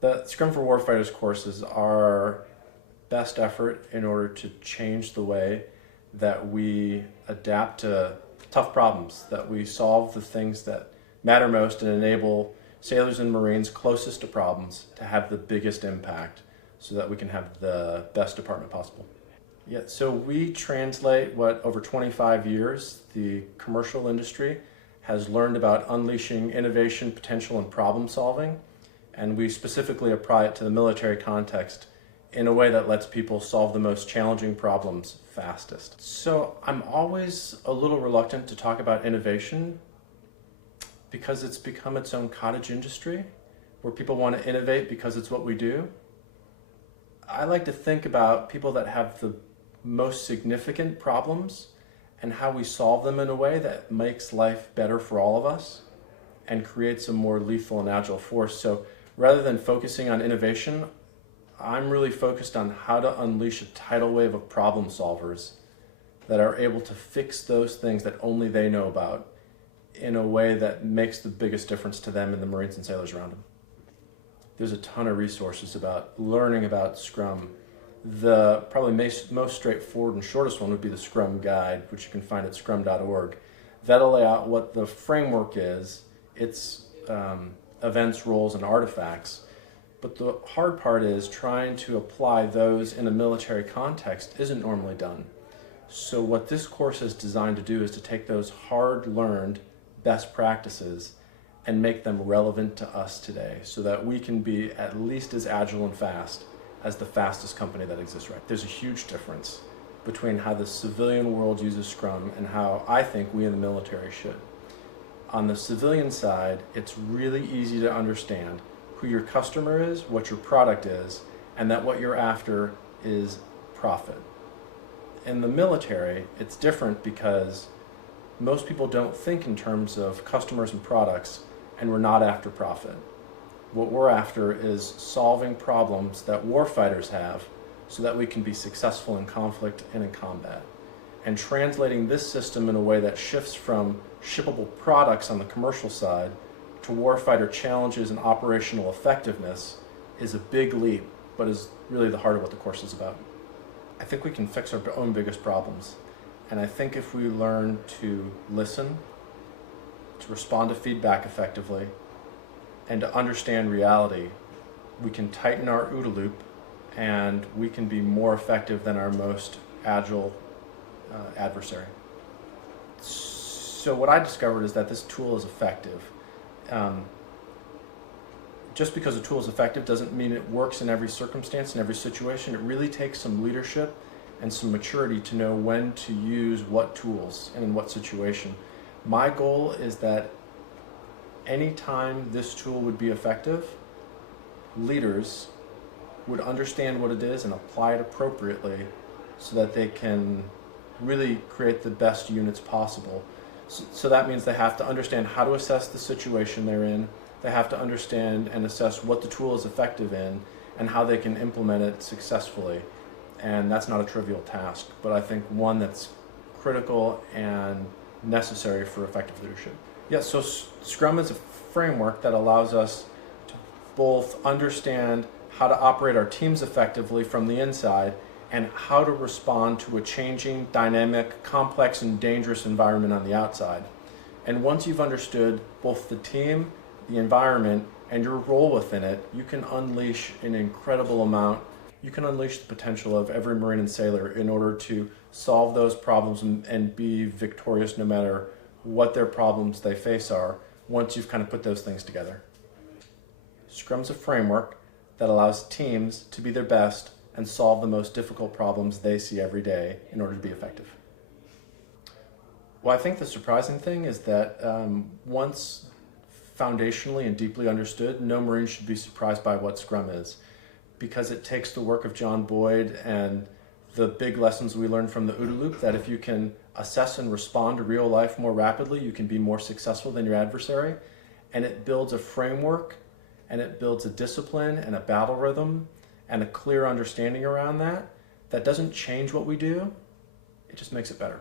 The Scrum for Warfighters courses are our best effort in order to change the way that we adapt to tough problems, that we solve the things that matter most and enable sailors and Marines closest to problems to have the biggest impact so that we can have the best department possible. Yeah, so we translate what over 25 years the commercial industry has learned about unleashing innovation, potential, and problem solving, and we specifically apply it to the military context in a way that lets people solve the most challenging problems fastest. So I'm always a little reluctant to talk about innovation because it's become its own cottage industry where people want to innovate because it's what we do. I like to think about people that have the most significant problems and how we solve them in a way that makes life better for all of us and creates a more lethal and agile force. So rather than focusing on innovation, I'm really focused on how to unleash a tidal wave of problem solvers that are able to fix those things that only they know about in a way that makes the biggest difference to them and the Marines and sailors around them. There's a ton of resources about learning about Scrum. The probably most straightforward and shortest one would be the Scrum Guide, which you can find at scrum.org. That'll lay out what the framework is, its events, roles, and artifacts. But the hard part is trying to apply those in a military context isn't normally done. So what this course is designed to do is to take those hard-learned best practices and make them relevant to us today so that we can be at least as agile and fast as the fastest company that exists right. There's a huge difference between how the civilian world uses Scrum and how I think we in the military should. On the civilian side, it's really easy to understand who your customer is, what your product is, and that what you're after is profit. In the military, it's different because most people don't think in terms of customers and products, and we're not after profit. What we're after is solving problems that warfighters have so that we can be successful in conflict and in combat. And translating this system in a way that shifts from shippable products on the commercial side to warfighter challenges and operational effectiveness is a big leap, but is really the heart of what the course is about. I think we can fix our own biggest problems. And I think if we learn to listen, to respond to feedback effectively, and to understand reality, we can tighten our OODA loop and we can be more effective than our most agile adversary. So what I discovered is that this tool is effective. Just because a tool is effective doesn't mean it works in every circumstance, in every situation. It really takes some leadership and some maturity to know when to use what tools and in what situation. My goal is that anytime this tool would be effective, leaders would understand what it is and apply it appropriately so that they can really create the best units possible. So that means they have to understand how to assess the situation they're in, they have to understand and assess what the tool is effective in and how they can implement it successfully. And that's not a trivial task, but I think one that's critical and necessary for effective leadership. Yeah, so Scrum is a framework that allows us to both understand how to operate our teams effectively from the inside and how to respond to a changing, dynamic, complex, and dangerous environment on the outside. And once you've understood both the team, the environment, and your role within it, you can unleash an incredible amount. You can unleash the potential of every Marine and sailor in order to solve those problems and be victorious no matter what their problems they face are once you've kind of put those things together. Scrum's a framework that allows teams to be their best and solve the most difficult problems they see every day in order to be effective. Well, I think the surprising thing is that once foundationally and deeply understood, no Marine should be surprised by what Scrum is, because it takes the work of John Boyd and the big lessons we learned from the OODA loop that if you can assess and respond to real life more rapidly, you can be more successful than your adversary. And it builds a framework, and it builds a discipline and a battle rhythm and a clear understanding around that doesn't change what we do, it just makes it better.